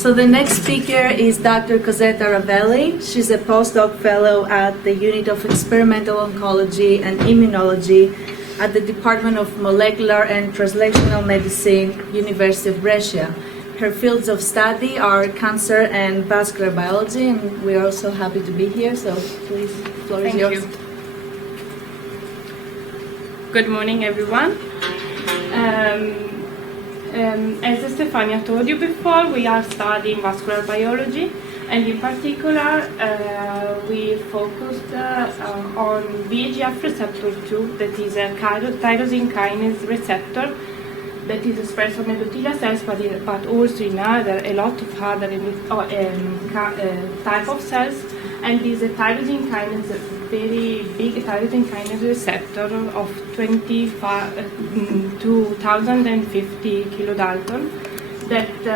So the next speaker is Dr. Cosetta Ravelli. She's a postdoc fellow at the Unit of Experimental Oncology and Immunology at the Department of Molecular and Translational Medicine, University of Brescia. Her fields of study are cancer and vascular biology, and we're also happy to be here, so please, the floor is yours. Thank you. Good morning, everyone. As Stefania told you before, we are studying vascular biology, and in particular, we focused on VEGF receptor 2, that is a tyrosine kinase receptor that is expressed on endothelial cells, but also in a lot of other type of cells. And is a tyrosine kinase, very big tyrosine kinase receptor of 2050 kilodalton, that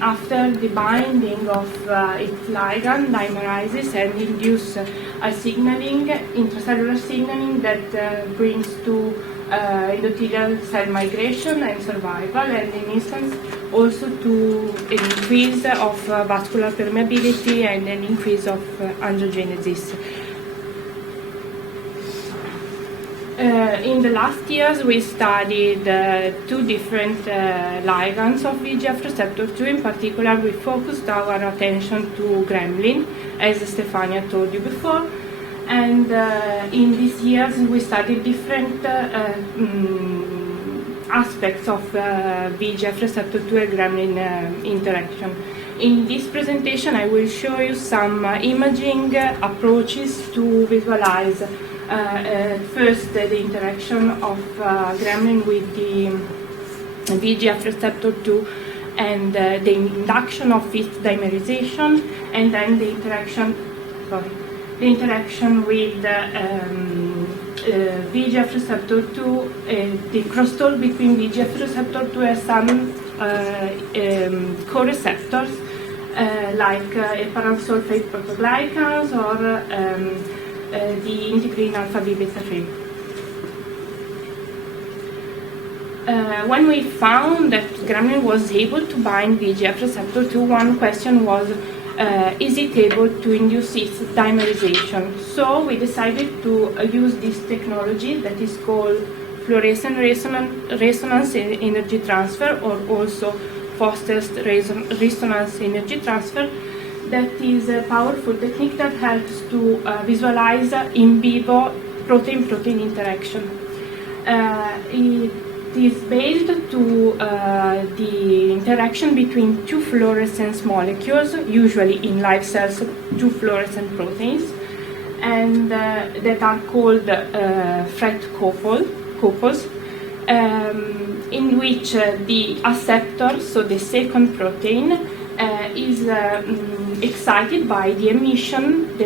after the binding of its ligand dimerizes and induce a signaling, intracellular signaling that brings to endothelial cell migration and survival, and in instance also to an increase of vascular permeability and an increase of angiogenesis. In the last years, we studied two different ligands of VEGF receptor 2. In particular, we focused our attention to gremlin, as Stefania told you before. And in these years, we studied different aspects of VEGF receptor 2 and gremlin interaction. In this presentation, I will show you some imaging approaches to visualize first the interaction of gremlin with the VEGF receptor 2 and the induction of its dimerization, and then the interaction with VEGF receptor 2, the crosstalk between VEGF receptor 2 and some co-receptors like heparan sulfate protoglycans or the integrin alpha B beta 3. When we found that gremlin was able to bind VEGF receptor 2, one question was, is it able to induce its dimerization? So we decided to use this technology that is called fluorescent resonance energy transfer, or also Foster's resonance energy transfer. That is a powerful technique that helps to visualize in vivo protein-protein interaction. It is based to the interaction between two fluorescence molecules, usually in live cells, two fluorescent proteins, and that are called Fret couples, in which the acceptor, so the second protein, is excited by the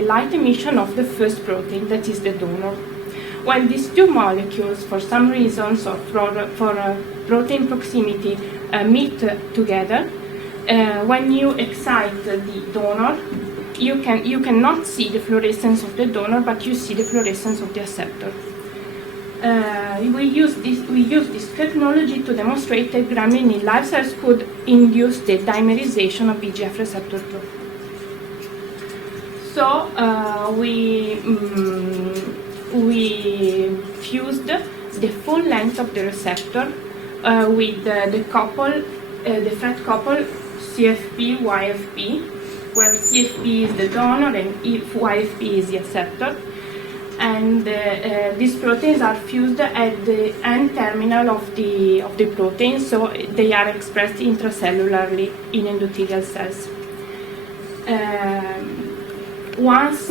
light emission of the first protein, that is the donor. When these two molecules, for some reasons or for protein proximity, meet together, when you excite the donor, you cannot see the fluorescence of the donor, but you see the fluorescence of the acceptor. We use this technology to demonstrate that gremlin in live cells could induce the dimerization of VEGF receptor 2. So we fused the full length of the receptor with the couple, the Fret couple CFP YFP, where CFP is the donor and YFP is the acceptor. And these proteins are fused at the end terminal of the protein, so they are expressed intracellularly in endothelial cells. Once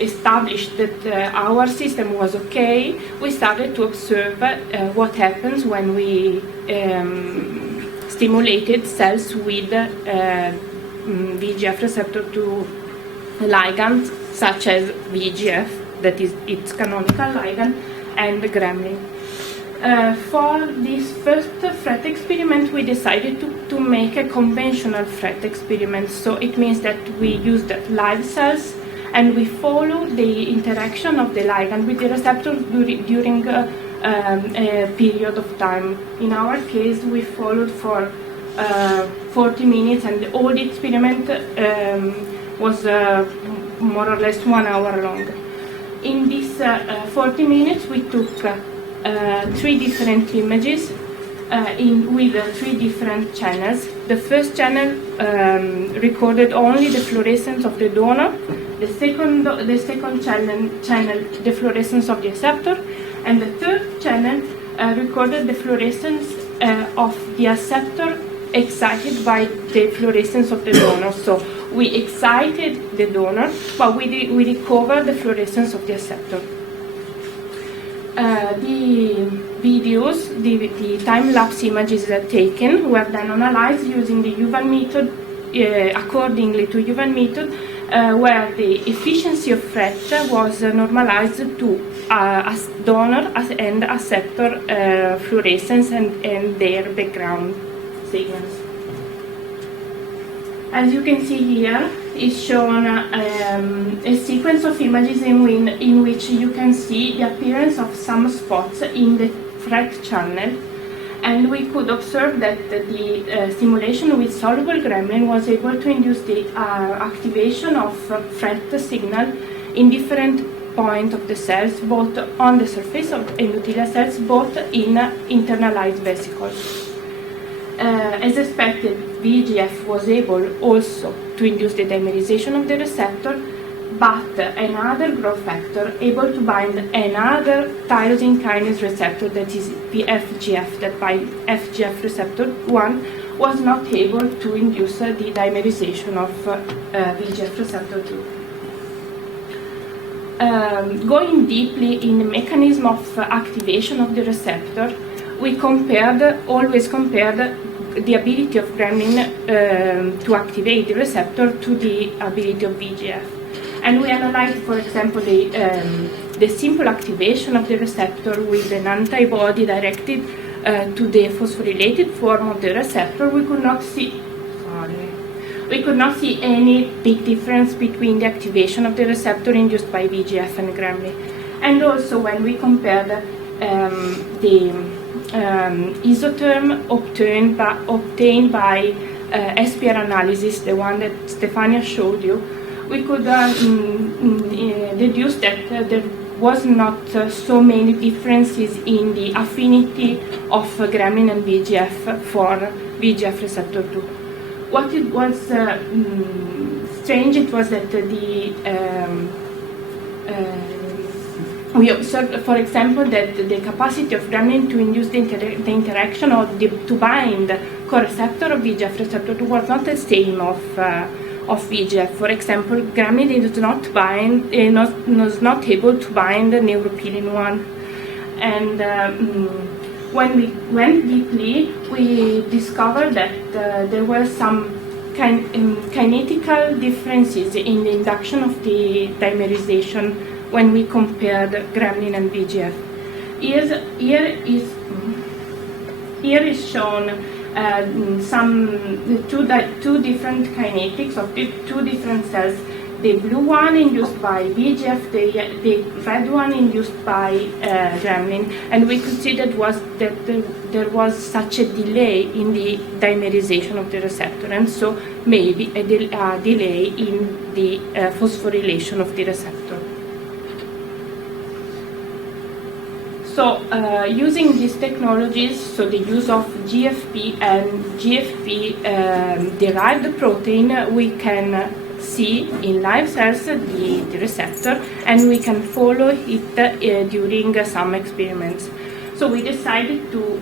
established that our system was okay, we started to observe what happens when we stimulated cells with VEGF receptor 2 ligands, such as VEGF, that is its canonical ligand, and gremlin. For this first Fret experiment, we decided to make a conventional Fret experiment. So it means that we used live cells and we follow the interaction of the ligand with the receptor during a period of time. In our case, we followed for 40 minutes, and all the experiment was more or less 1 hour long. In these 40 minutes, we took 3 different images with 3 different channels. The first channel recorded only the fluorescence of the donor, the second channel the fluorescence of the acceptor, and the third channel recorded the fluorescence of the acceptor excited by the fluorescence of the donor. So we excited the donor, but we recovered the fluorescence of the acceptor. The videos, the time-lapse images taken were then analyzed using the Yuval method, accordingly to Yuval method, where the efficiency of FRET was normalized to donor and acceptor fluorescence and their background signals. As you can see here, is shown a sequence of images in which you can see the appearance of some spots in the FRET channel, and we could observe that the stimulation with soluble gremlin was able to induce the activation of FRET signal in different points of the cells, both on the surface of endothelial cells, both in internalized vesicles. As expected, VEGF was able also to induce the dimerization of the receptor, but another growth factor able to bind another tyrosine kinase receptor, that is the FGF, that by FGF receptor 1, was not able to induce the dimerization of VEGF receptor 2. Going deeply in the mechanism of activation of the receptor, we always compared the ability of gremlin to activate the receptor to the ability of VEGF. And we analyzed, for example, the simple activation of the receptor with an antibody directed to the phosphorylated form of the receptor. We could not see any big difference between the activation of the receptor induced by VEGF and gremlin. And also when we compared the isotherm obtained by SPR analysis, the one that Stefania showed you, we could deduce that there was not so many differences in the affinity of gremlin and VEGF for VEGF receptor 2. What it was strange, it was that we observed, for example, that the capacity of gremlin to induce the interaction or to bind co-receptor of VEGF receptor 2 was not the same of VEGF. For example, gremlin is not was not able to bind neuropilin 1. And when we went deeply, we discovered that there were some kinetical differences in the induction of the dimerization when we compared gremlin and VEGF. Here is shown two different kinetics of the 2 different cells. The blue one induced by VEGF, the red one induced by gremlin, and we could see that there was such a delay in the dimerization of the receptor, and so maybe a delay in the phosphorylation of the receptor. So using these technologies, so the use of GFP and GFP derived protein, we can see in live cells the receptor, and we can follow it during some experiments. So we decided to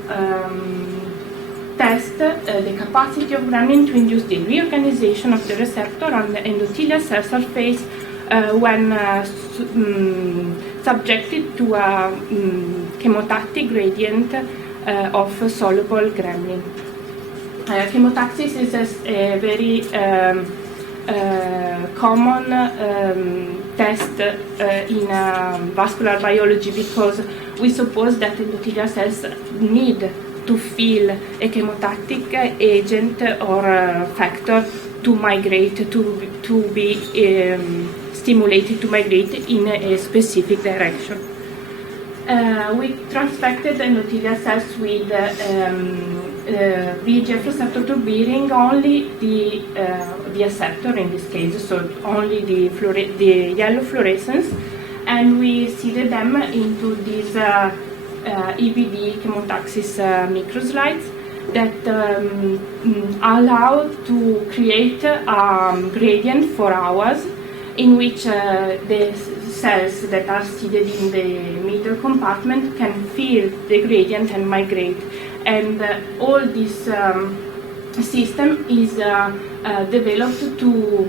test the capacity of gremlin to induce the reorganization of the receptor on the endothelial cell surface when subjected to a chemotactic gradient of soluble gremlin. Chemotaxis is a very common test in vascular biology, because we suppose that endothelial cells need to feel a chemotactic agent or factor to migrate, to be stimulated to migrate in a specific direction. We transfected endothelial cells with VEGF receptor to bearing only the acceptor in this case, so only the yellow fluorescence, and we seeded them into these EVD chemotaxis microslides that allow to create a gradient for hours in which the cells that are seated in the middle compartment can feel the gradient and migrate. And all this system is developed to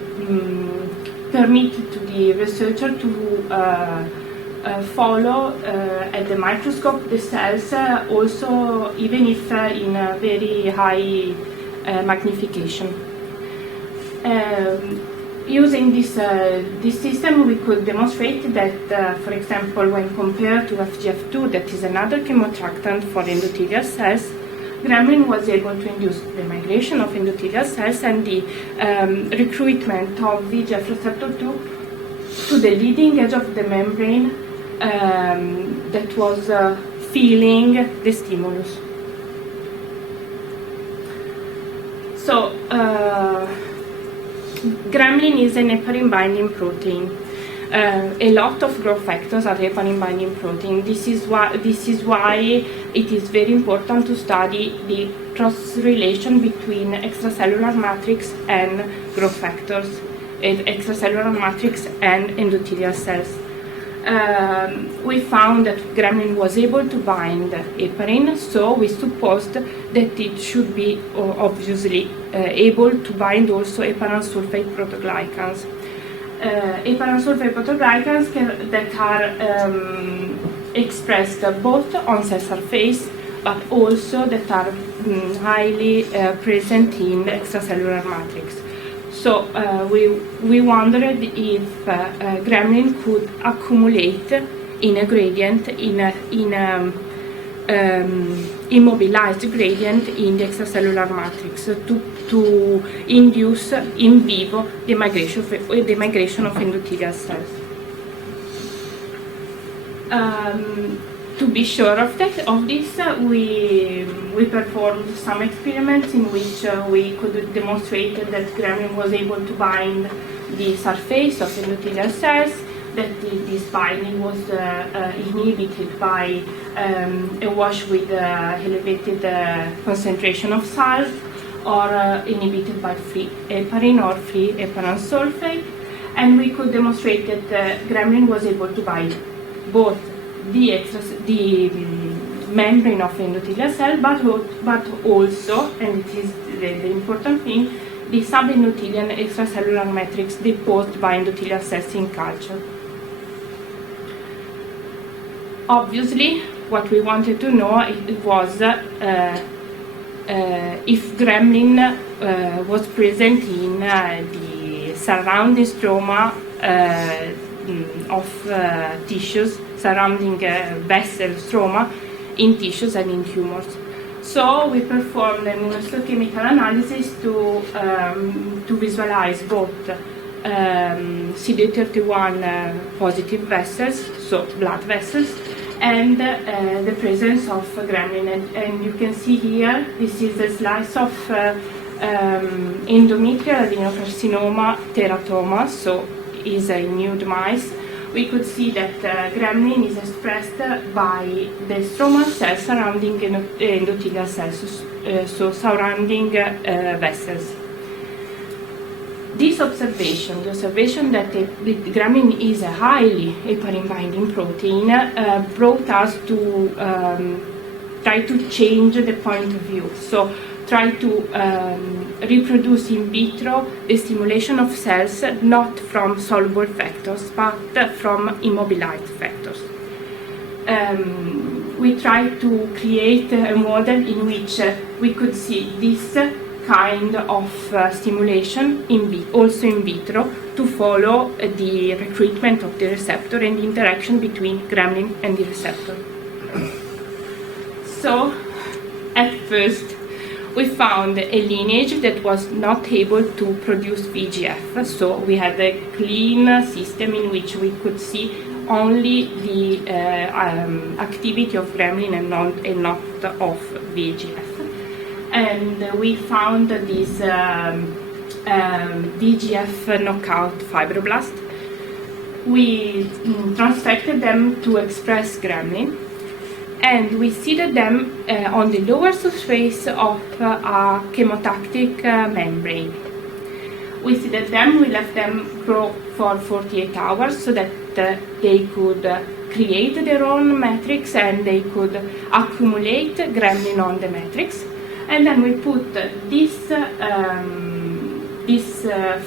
permit to the researcher to follow at the microscope the cells also even if in a very high magnification. Using this system, we could demonstrate that, for example, when compared to FGF2, that is another chemoattractant for endothelial cells, gremlin was able to induce the migration of endothelial cells and the recruitment of VEGF receptor 2 to the leading edge of the membrane that was feeling the stimulus. So, gremlin is an heparin binding protein. A lot of growth factors are heparin binding protein. This is why it is very important to study the cross relation between extracellular matrix and growth factors, extracellular matrix and endothelial cells. We found that gremlin was able to bind heparin, so we supposed that it should be obviously able to bind also heparan sulfate protoglycans. Heparan sulfate protoglycans that are expressed both on cell surface but also that are highly present in the extracellular matrix. So we wondered if gremlin could accumulate in a gradient, in a immobilized gradient in the extracellular matrix to induce in vivo the migration of endothelial cells. To be sure of this, we performed some experiments in which we could demonstrate that gremlin was able to bind the surface of endothelial cells, that this binding was inhibited by a wash with elevated concentration of salt, or inhibited by free heparin or free heparan sulfate, and we could demonstrate that gremlin was able to bind both the membrane of endothelial cell, but also, and it is the important thing, the subendothelial extracellular matrix deposed by endothelial cells in culture. Obviously, what we wanted to know was if gremlin was present in the surrounding stroma of tissues, surrounding vessel stroma in tissues and in tumors. So we performed an immunohistochemical analysis to visualize both CD31 positive vessels, so blood vessels, and the presence of gremlin. And you can see here, this is a slice of endometrial adenocarcinoma teratoma, so is a nude mice. We could see that gremlin is expressed by the stromal cells surrounding endothelial cells, so surrounding vessels. This observation, the observation that the gremlin is a highly heparin binding protein, brought us to try to change the point of view. So try to reproduce in vitro the stimulation of cells not from soluble factors but from immobilized factors. We tried to create a model in which we could see this kind of stimulation also in vitro to follow the recruitment of the receptor and the interaction between gremlin and the receptor. So at first we found a lineage that was not able to produce VEGF, so we had a clean system in which we could see only the activity of gremlin and not of VEGF. and we found this VEGF knockout fibroblast. We transfected them to express gremlin, and we seeded them on the lower surface of a chemotactic membrane. We seeded them, we left them grow for 48 hours so that they could create their own matrix and they could accumulate gremlin on the matrix. And then we put this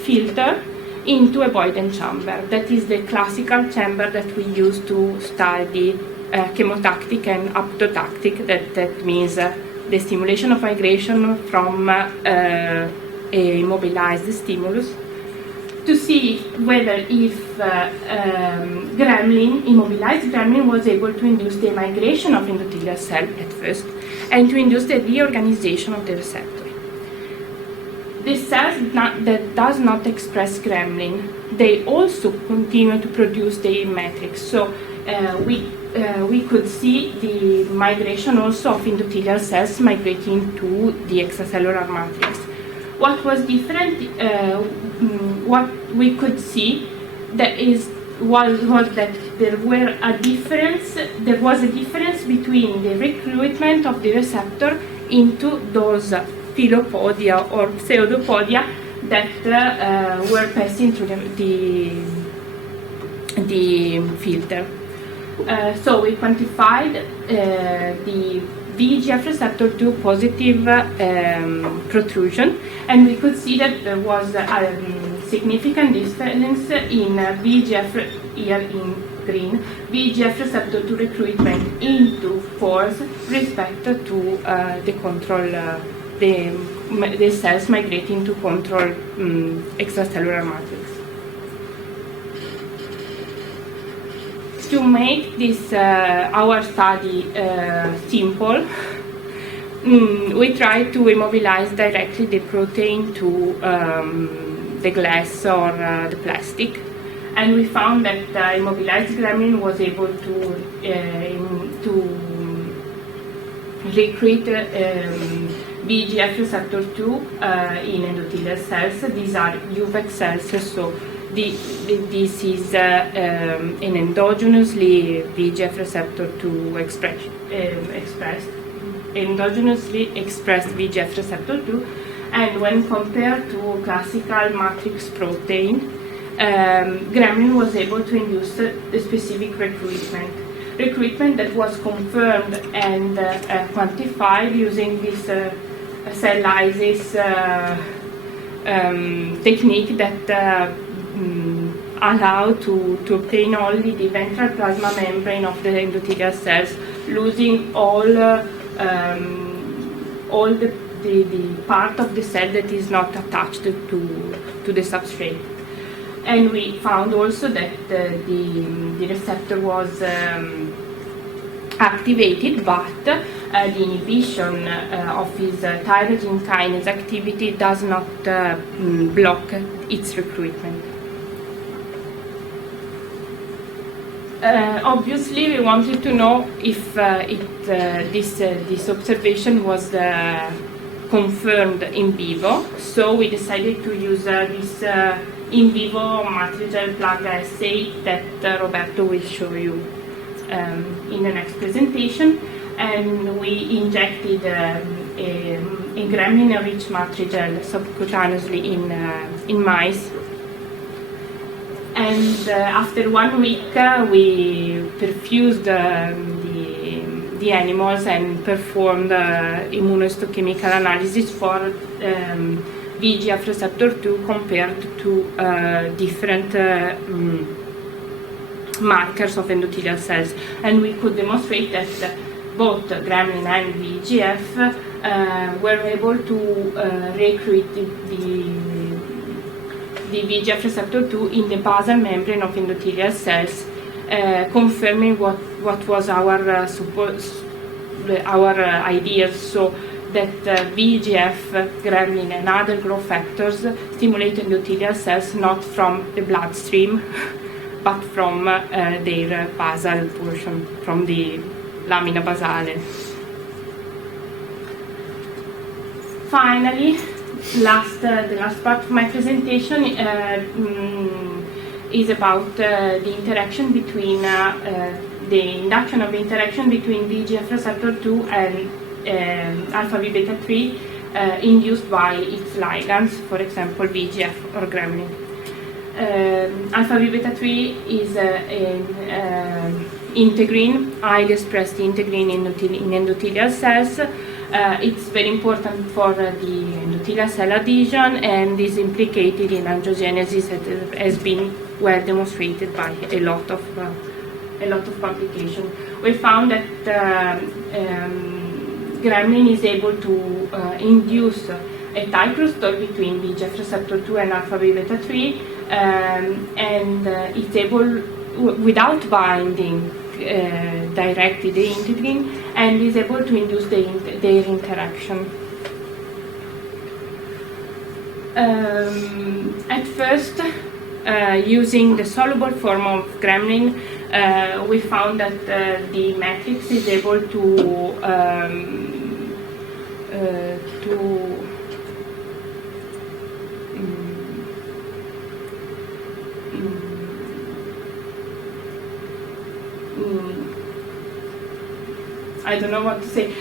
filter into a Boyden chamber. That is the classical chamber that we use to study chemotactic and apoptotactic. That means the stimulation of migration from a immobilized stimulus, to see whether if immobilized gremlin was able to induce the migration of endothelial cell at first and to induce the reorganization of the receptor. The cells that does not express gremlin, they also continue to produce the matrix. So we could see the migration also of endothelial cells migrating to the extracellular matrix. What was different, what we could see was that there was a difference between the recruitment of the receptor into those philopodia or pseudopodia that were passing through the filter. So we quantified the VEGF receptor 2 positive protrusion, and we could see that there was a significant difference in VEGF, here in green, VEGF receptor 2 recruitment into force respect to the control, the cells migrating to control extracellular matrix. To make this our study simple, we tried to immobilize directly the protein to the glass or the plastic, and we found that immobilized gremlin was able to recruit VEGF receptor 2 in endothelial cells. These are UVEC cells, so this is an endogenously VEGF receptor 2 endogenously expressed VEGF receptor 2, and when compared to classical matrix protein, gremlin was able to induce a specific recruitment that was confirmed and quantified using this cell lysis technique that allow to obtain only the ventral plasma membrane of the endothelial cells, losing all the part of the cell that is not attached to the substrate. And we found also that the receptor was activated, but the inhibition of its tyrosine kinase activity does not block its recruitment. Obviously, we wanted to know if this observation was confirmed in vivo, so we decided to use this in vivo matrigel plug assay that Roberto will show you in the next presentation. And we injected a gremlin-rich matrigel subcutaneously in mice. And after 1 week, we perfused the animals and performed immunohistochemical analysis for VEGF receptor 2 compared to different markers of endothelial cells. And we could demonstrate that both gremlin and VEGF were able to recruit the VEGF receptor 2 in the basal membrane of endothelial cells, confirming what was our idea, so that VEGF, gremlin, and other growth factors stimulate endothelial cells not from the bloodstream, but from their basal portion, from the lamina basale. Finally, the last part of my presentation is about the interaction between the induction of the interaction between VEGF receptor 2 and alpha V beta 3 induced by its ligands, for example VEGF or gremlin. Alpha V beta 3 is an integrin, highly expressed integrin in endothelial cells. It's very important for the endothelial cell adhesion and is implicated in angiogenesis that has been well demonstrated by a lot of publications. We found that gremlin is able to induce a tight crosstalk between VEGF receptor 2 and alpha V beta 3, and it's able, without binding directly the integrin, and is able to induce their interaction. At first, using the soluble form of gremlin, we found that the matrix is able to I don't know what to say,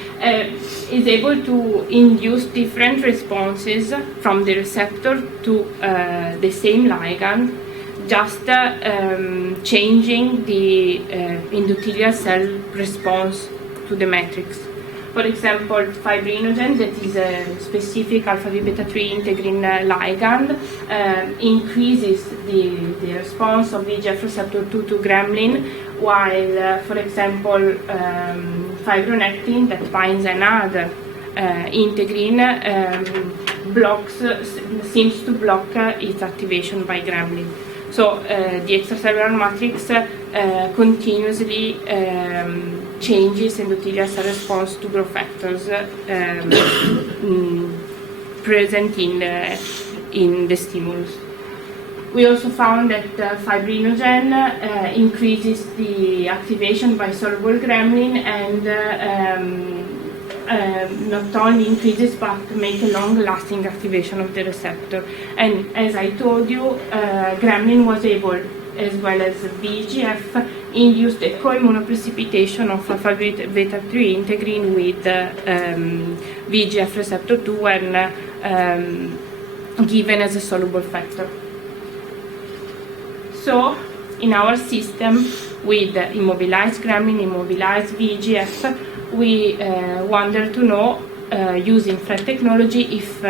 is able to induce different responses from the receptor to the same ligand, just changing the endothelial cell response to the matrix. For example, fibrinogen, that is a specific alpha V beta 3 integrin ligand, increases the response of VEGF receptor 2 to gremlin, while, for example, fibronectin, that binds another integrin, seems to block its activation by gremlin. So the extracellular matrix continuously changes endothelial cell response to growth factors present in the stimulus. We also found that fibrinogen increases the activation by soluble gremlin and not only increases but make a long-lasting activation of the receptor. And as I told you, gremlin was able, as well as VEGF, induced a co-immunoprecipitation of alpha beta 3 integrin with VEGF receptor 2 when given as a soluble factor. So, in our system, with immobilized gremlin, immobilized VEGF, we wanted to know, using FRET technology, if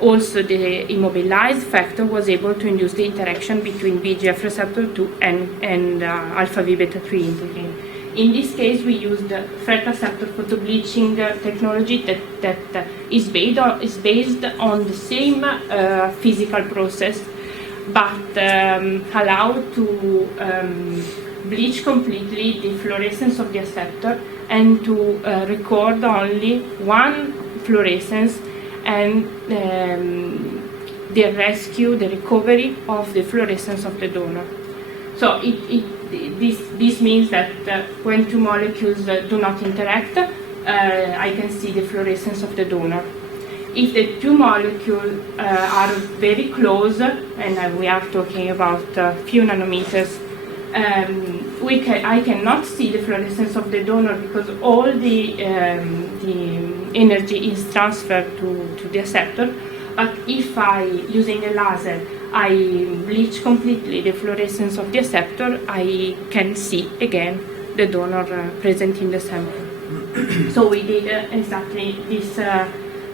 also the immobilized factor was able to induce the interaction between VEGF receptor 2 and alpha V beta 3 integrin. In this case, we used FRET acceptor photobleaching technology that is based on the same physical process, but allow to bleach completely the fluorescence of the acceptor and to record only one fluorescence and the recovery of the fluorescence of the donor. So this means that when two molecules do not interact, I can see the fluorescence of the donor. If the two molecules are very close, and we are talking about a few nanometers, I cannot see the fluorescence of the donor because all the energy is transferred to the acceptor. But if using a laser, I bleach completely the fluorescence of the acceptor, I can see again the donor present in the sample. So we did exactly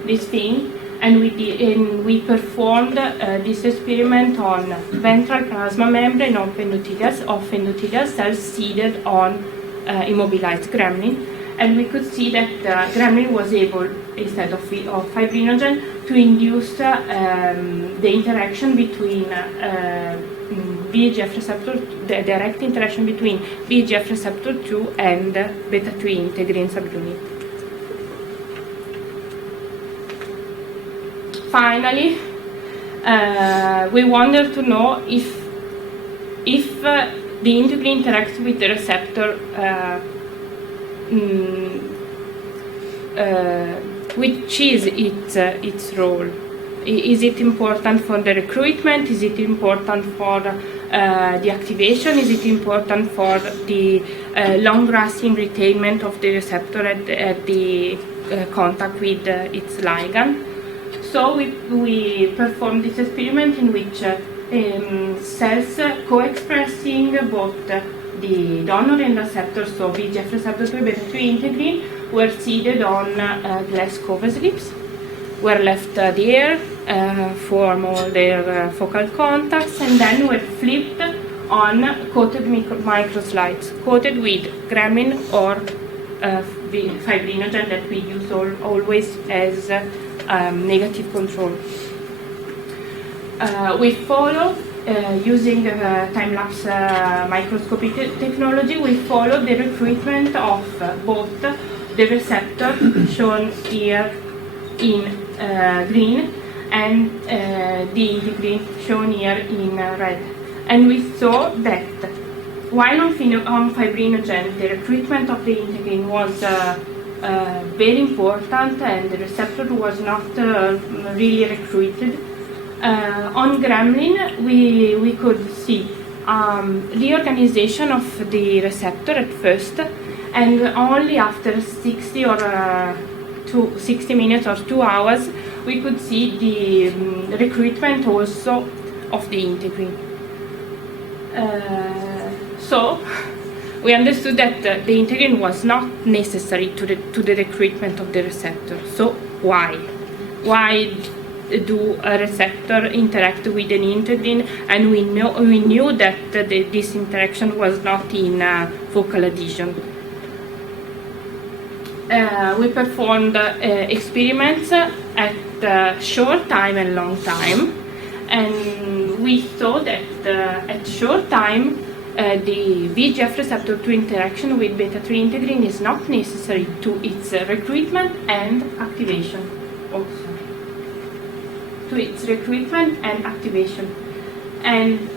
this thing, and we performed this experiment on ventral plasma membrane of endothelial cells seeded on immobilized gremlin, and we could see that gremlin was able, instead of fibrinogen, to induce the interaction between VEGF receptor, the direct interaction between VEGF receptor 2 and beta 3 integrin subunit. Finally, we wanted to know if the integrin interacts with the receptor which is its role. Is it important for the recruitment? Is it important for the activation? Is it important for the long-lasting retainment of the receptor at the contact with its ligand? So we performed this experiment in which cells co-expressing both the donor and receptor, so VEGF receptor 2 beta 3 integrin, were seated on glass cover slips, were left there, form all their focal contacts, and then were flipped on coated microslides, coated with gremlin or fibrinogen that we use always as negative control. We follow, using time-lapse microscopy technology, we follow the recruitment of both the receptor, shown here in green, and the integrin, shown here in red. And we saw that while on fibrinogen, the recruitment of the integrin was very important and the receptor was not really recruited. On gremlin, we could see reorganization of the receptor at first, and only after 60 minutes or 2 hours, we could see the recruitment also of the integrin. So we understood that the integrin was not necessary to the recruitment of the receptor. So why? Why do a receptor interact with an integrin? And we knew that this interaction was not in focal adhesion. We performed experiments at short time and long time, and we saw that at short time the VEGF receptor 2 interaction with beta 3 integrin is not necessary to its recruitment and activation also. To its recruitment and activation. And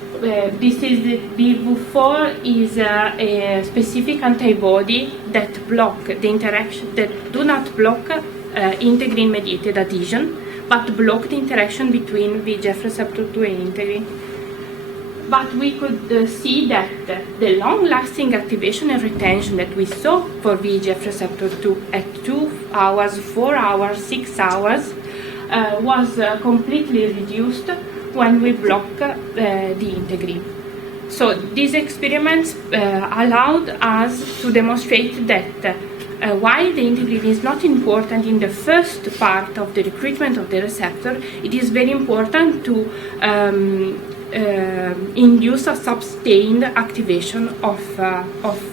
this is the BV4 is a specific antibody that block the interaction, that do not block integrin mediated adhesion, but block the interaction between VEGF receptor 2 and integrin. But we could see that the long-lasting activation and retention that we saw for VEGF receptor 2 at 2 hours, 4 hours, 6 hours was completely reduced when we block the integrin. So these experiments allowed us to demonstrate that while the integrin is not important in the first part of the recruitment of the receptor, it is very important to induce a sustained activation of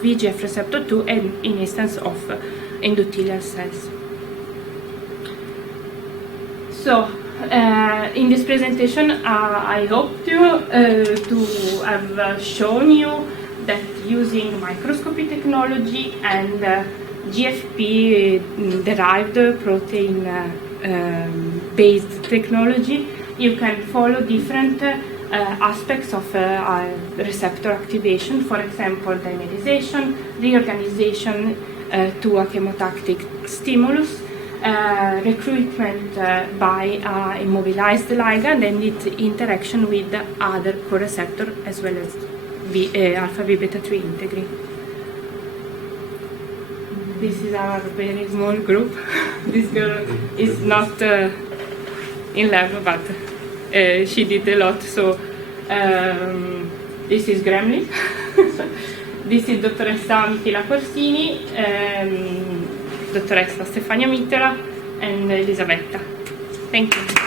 VEGF receptor 2 and in instance of endothelial cells. So in this presentation I hope to have shown you that using microscopy technology and GFP derived protein based technology, you can follow different aspects of receptor activation, for example dimerization, reorganization to a chemotactic stimulus, recruitment by immobilized ligand and its interaction with other co-receptor as well as alpha V beta 3 integrin. This is our very small group. This girl is not in lab, but she did a lot. So this is Gremlin. This is Dottoressa Michela Corsini, Dottoressa Stefania Mittola, and Elisabetta. Thank you.